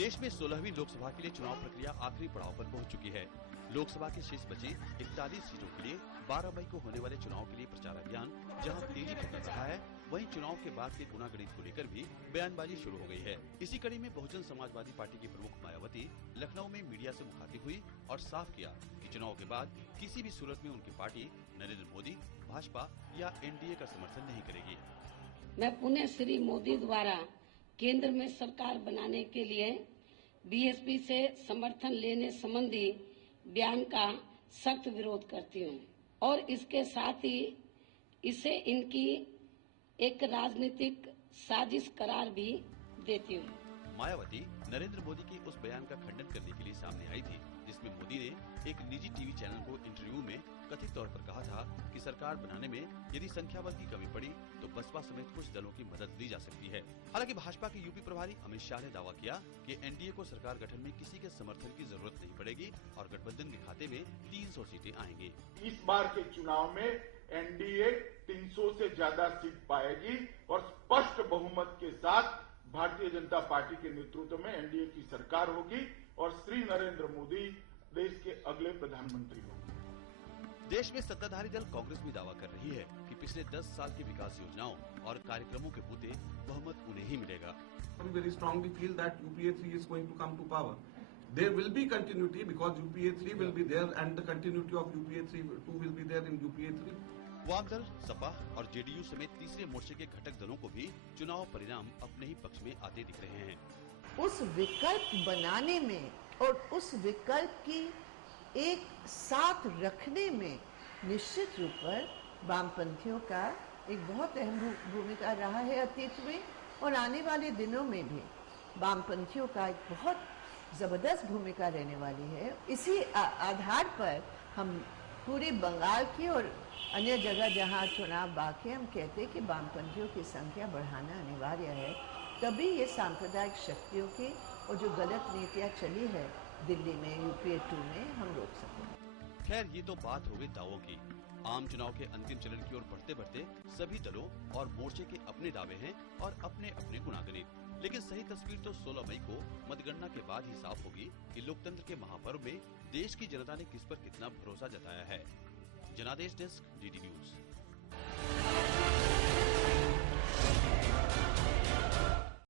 देश में 16वीं लोकसभा के लिए चुनाव प्रक्रिया आखिरी पड़ाव पर पहुंच चुकी है। लोकसभा के शेष बची 41 सीटों के लिए 12 मई को होने वाले चुनाव के लिए प्रचार अभियान जहां तेजी पकड़ रहा है, वहीं चुनाव के बाद के गुनागणित को लेकर भी बयानबाजी शुरू हो गई है। इसी कड़ी में बहुजन समाजवादी पार्टी की प्रमुख मायावती लखनऊ में मीडिया से मुखातिब हुई और साफ किया कि चुनाव के बाद किसी भी सूरत में उनकी पार्टी नरेंद्र मोदी, भाजपा या एनडीए का समर्थन नहीं करेगी। मैं पुनः श्री मोदी द्वारा केंद्र में सरकार बनाने के लिए बीएसपी से समर्थन लेने संबंधी बयान का सख्त विरोध करती हूं और इसके साथ ही इसे इनकी एक राजनीतिक साजिश करार भी देती हूं। मायावती नरेंद्र मोदी के उस बयान का खंडन करने के लिए सामने आई थी जिसमें मोदी ने एक निजी टीवी चैनल को इंटरव्यू में कथित तौर पर कहा था कि सरकार बनाने में यदि संख्या बल की कमी पड़ी तो बसपा समेत कुछ दलों की मदद ली जा सकती है। हालांकि भाजपा के यूपी प्रभारी अमित शाह ने दावा किया कि एनडीए को सरकार गठन में किसी के समर्थन की जरूरत नहीं पड़ेगी और गठबंधन के खाते में 300 सीटें आएंगी। इस बार के चुनाव में एनडीए 300 से ज्यादा सीट पाएगी और स्पष्ट बहुमत के साथ भारतीय जनता पार्टी के नेतृत्व में एनडीए की सरकार होगी और श्री नरेंद्र मोदी देश के अगले प्रधानमंत्री होंगे। देश में सत्ताधारी दल कांग्रेस भी दावा कर रही है कि पिछले 10 साल की विकास योजनाओं और कार्यक्रमों के मुद्दे बहुमत उन्हें ही मिलेगा। We very strongly feel that UPA 3 is going to come to power. There will be continuity because UPA 3 will be there and the continuity of UPA 2 will be there in UPA 3. वामदल, सपा और JDU समेत तीसरे मोर्चे के घटक दलों को भी चुनाव परिणाम अपने ही पक्ष में आते दिख रहे हैं। उस विकल्प बनाने में और उस विकल्प की एक साथ रखने में निश्चित रूप पर वामपंथियों का एक बहुत अहम भूमिका रहा है अतीत में और आने वाले दिनों में भी वामपंथियों का एक बहुत जबरदस्त भूमिका रहने वाली है। इसी आधार पर हम पूरे बंगाल की और अन्य जगह जहां चुनाव बाकी है, हम कहते हैं कि वामपंथियों की संख्या बढ़ाना अनिवार्य है, तभी ये सांप्रदायिक शक्तियों की और जो गलत नीतियां चली है दिल्ली में, यूपीए 2 में, हम रोक सकें। खैर ये तो बात हो गई दावों की। आम चुनाव के अंतिम चरण की ओर बढ़ते बढ़ते सभी दलों और मोर्चे के अपने दावे हैं और अपने अपने गुनागणित। लेकिन सही तस्वीर तो 16 मई को मतगणना के बाद ही साफ होगी कि लोकतंत्र के महापर्व में देश की जनता ने किस पर कितना भरोसा जताया है। जनादेश डेस्क, डीडी न्यूज।